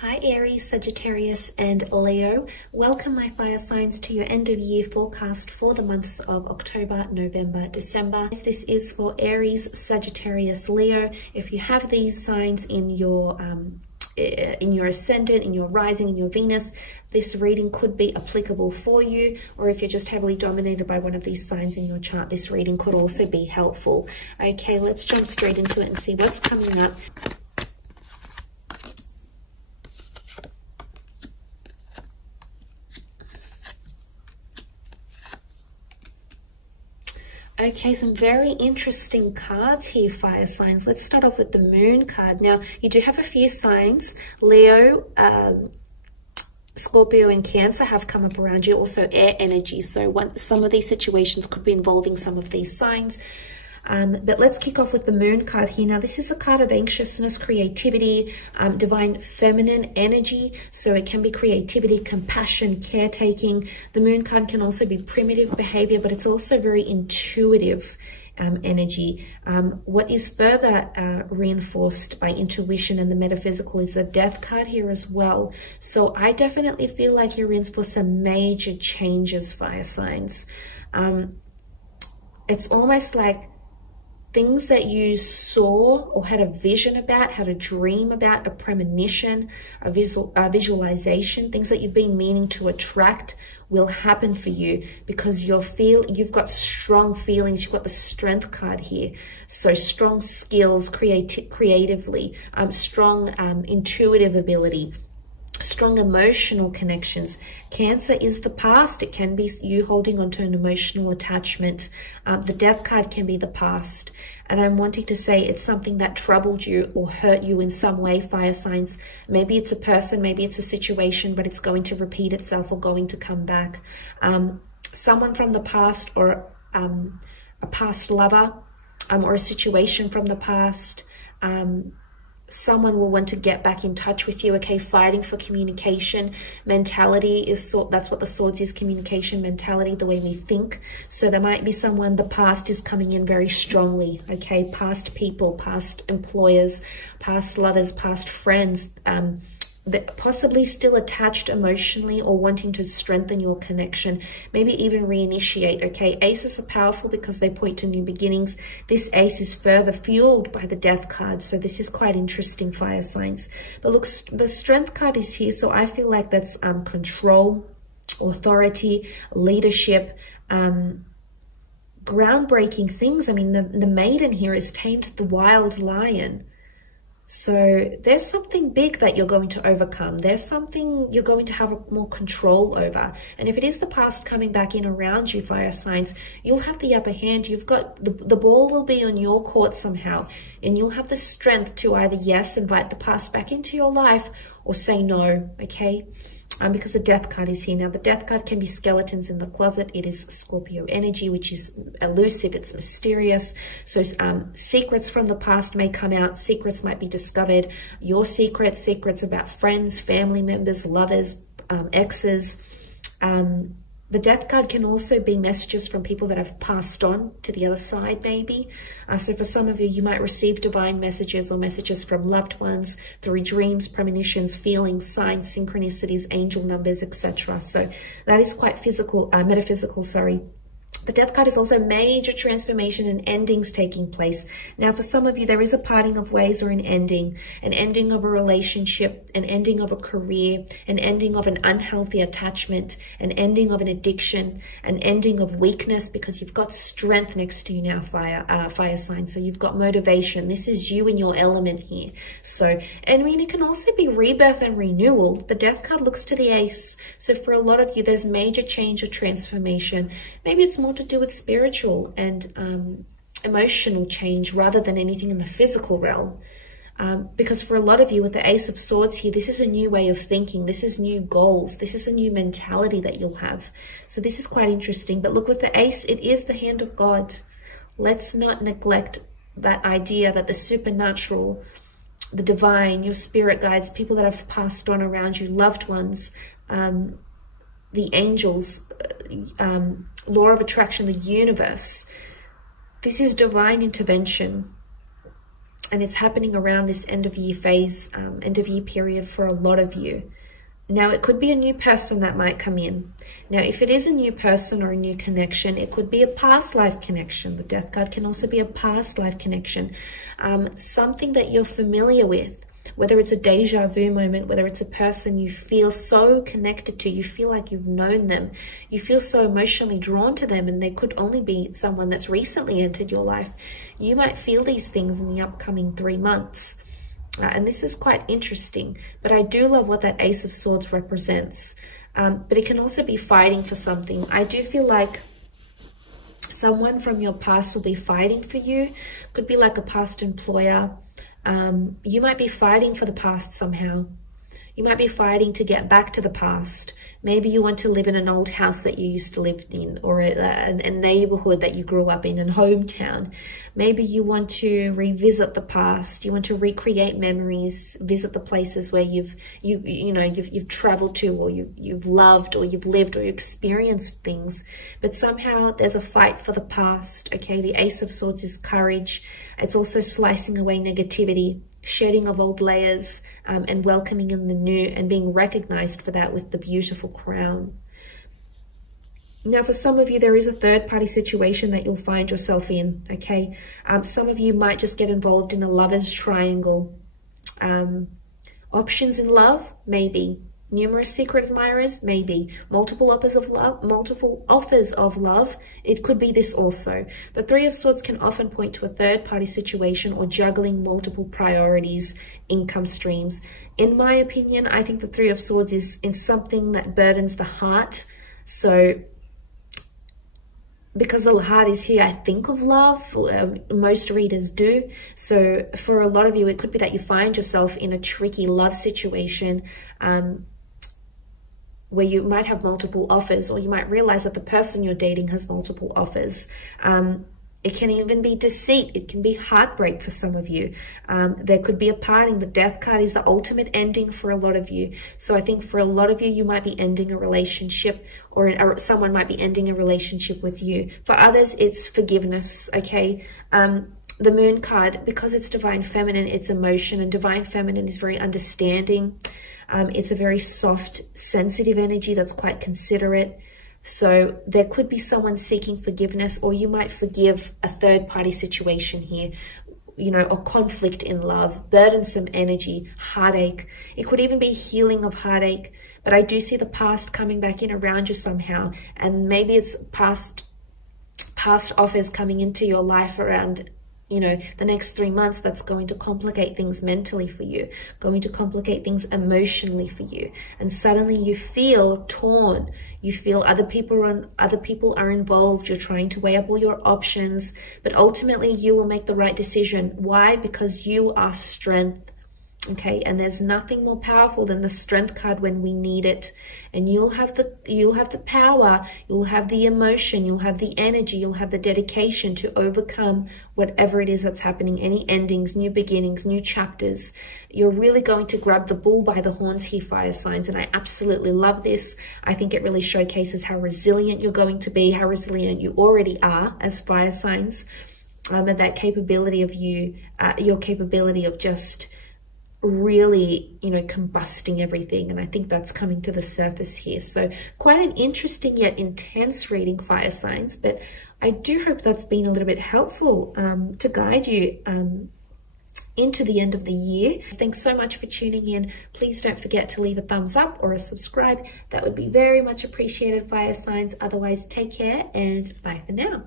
Hi Aries, Sagittarius and Leo. Welcome my fire signs to your end of year forecast for the months of October, November, December. This is for Aries, Sagittarius, Leo. If you have these signs in your ascendant, in your rising, in your Venus, this reading could be applicable for you. Or if you're just heavily dominated by one of these signs in your chart, this reading could also be helpful. Okay, let's jump straight into it and see what's coming up. Okay, some very interesting cards here, fire signs. Let's start off with the moon card. Now, you do have a few signs. Leo, Scorpio and Cancer have come up around you. Also air energy. So some of these situations could be involving some of these signs. But let's kick off with the moon card here. Now, this is a card of anxiousness, creativity, divine feminine energy. So it can be creativity, compassion, caretaking. The moon card can also be primitive behavior, but it's also very intuitive energy. What is further reinforced by intuition and the metaphysical is the death card here as well. So I definitely feel like you're in for some major changes, fire signs. It's almost like things that you saw or had a vision about, had a dream about, a premonition, a visualization, things that you've been meaning to attract will happen for you because you've got strong feelings. You've got the strength card here. So strong skills, creatively, strong intuitive ability, strong emotional connections. Cancer is the past. It can be you holding on to an emotional attachment. The death card can be the past. And I'm wanting to say it's something that troubled you or hurt you in some way, fire signs. Maybe it's a person, maybe it's a situation, but it's going to repeat itself or going to come back. Someone from the past or a past lover or a situation from the past. Someone will want to get back in touch with you. Okay, fighting for communication. Mentality is that's what the swords is, communication, mentality, the way we think. So there might be someone, the past is coming in very strongly. Okay, past people, past employers, past lovers, past friends, that possibly still attached emotionally or wanting to strengthen your connection, maybe even reinitiate. Okay, aces are powerful because they point to new beginnings. This ace is further fueled by the death card, so this is quite interesting, fire signs. But look, the strength card is here, so I feel like that's control, authority, leadership, groundbreaking things. I mean, the maiden here has tamed the wild lion. So there's something big that you're going to overcome. There's something you're going to have more control over. And if it is the past coming back in around you, fire signs, you'll have the upper hand. You've got the ball will be on your court somehow. And you'll have the strength to either, yes, invite the past back into your life or say no, okay? Because the death card is here. Now, the death card can be skeletons in the closet. It is Scorpio energy, which is elusive. It's mysterious. So secrets from the past may come out. Secrets might be discovered. Your secrets about friends, family members, lovers, exes. The death card can also be messages from people that have passed on to the other side, maybe. So for some of you, you might receive divine messages or messages from loved ones through dreams, premonitions, feelings, signs, synchronicities, angel numbers, etc. So that is quite metaphysical, sorry. The death card is also major transformation and endings taking place. Now, for some of you, there is a parting of ways or an ending of a relationship, an ending of a career, an ending of an unhealthy attachment, an ending of an addiction, an ending of weakness, because you've got strength next to you now, fire sign. So you've got motivation. This is you in your element here. So, and I mean, it can also be rebirth and renewal. The death card looks to the ace. So for a lot of you, there's major change or transformation. Maybe it's more to do with spiritual and emotional change rather than anything in the physical realm. Because for a lot of you with the Ace of Swords here, this is a new way of thinking. This is new goals. This is a new mentality that you'll have. So this is quite interesting. But look, with the Ace, it is the hand of God. Let's not neglect that idea that the supernatural, the divine, your spirit guides, people that have passed on around you, loved ones, the angels, law of attraction, the universe. This is divine intervention. And it's happening around this end of year phase, end of year period for a lot of you. Now, it could be a new person that might come in. Now, if it is a new person or a new connection, it could be a past life connection. The Death card can also be a past life connection. Something that you're familiar with, whether it's a deja vu moment, whether it's a person you feel so connected to, you feel like you've known them, you feel so emotionally drawn to them, and they could only be someone that's recently entered your life. You might feel these things in the upcoming 3 months. And this is quite interesting, but I do love what that Ace of Swords represents. But it can also be fighting for something. I do feel like someone from your past will be fighting for you. Could be like a past employer. You might be fighting for the past somehow. You might be fighting to get back to the past. Maybe you want to live in an old house that you used to live in, or a neighborhood that you grew up in, a hometown. Maybe you want to revisit the past. You want to recreate memories, visit the places where you've traveled to, or you've loved, or you've lived, or you experienced things. But somehow there's a fight for the past. Okay, the Ace of Swords is courage. It's also slicing away negativity, shedding of old layers, and welcoming in the new, and being recognized for that with the beautiful crown. Now, for some of you, there is a third-party situation that you'll find yourself in, okay? Some of you might just get involved in a lover's triangle. Options in love? Maybe. Numerous secret admirers? Maybe. Multiple offers of love? It could be this also. The Three of Swords can often point to a third-party situation or juggling multiple priorities, income streams. In my opinion, I think the Three of Swords is in something that burdens the heart. So, because the heart is here, I think of love. Most readers do. So, for a lot of you, it could be that you find yourself in a tricky love situation, where you might have multiple offers, or you might realize that the person you're dating has multiple offers. It can even be deceit. It can be heartbreak for some of you. There could be a parting. The Death card is the ultimate ending for a lot of you. So I think for a lot of you, you might be ending a relationship, or someone might be ending a relationship with you. For others, it's forgiveness, okay? The Moon card, because it's Divine Feminine, it's emotion, and Divine Feminine is very understanding. It's a very soft, sensitive energy that's quite considerate. So there could be someone seeking forgiveness, or you might forgive a third-party situation here, you know, or conflict in love, burdensome energy, heartache. It could even be healing of heartache. But I do see the past coming back in around you somehow. And maybe it's past offers coming into your life around, you know, the next 3 months. That's going to complicate things mentally for you, going to complicate things emotionally for you. And suddenly you feel torn. You feel other people are involved. You're trying to weigh up all your options, but ultimately you will make the right decision. Why? Because you are strength. Okay, and there's nothing more powerful than the Strength card when we need it. And you'll have the power, you'll have the emotion, you'll have the energy, you'll have the dedication to overcome whatever it is that's happening, any endings, new beginnings, new chapters. You're really going to grab the bull by the horns here, fire signs, and I absolutely love this. I think it really showcases how resilient you're going to be, how resilient you already are as fire signs, and that capability of you, your capability of just really, you know, combusting everything. And I think that's coming to the surface here. So quite an interesting yet intense reading, fire signs, but I do hope that's been a little bit helpful to guide you into the end of the year. Thanks so much for tuning in. Please don't forget to leave a thumbs up or a subscribe. That would be very much appreciated, fire signs. Otherwise, take care and bye for now.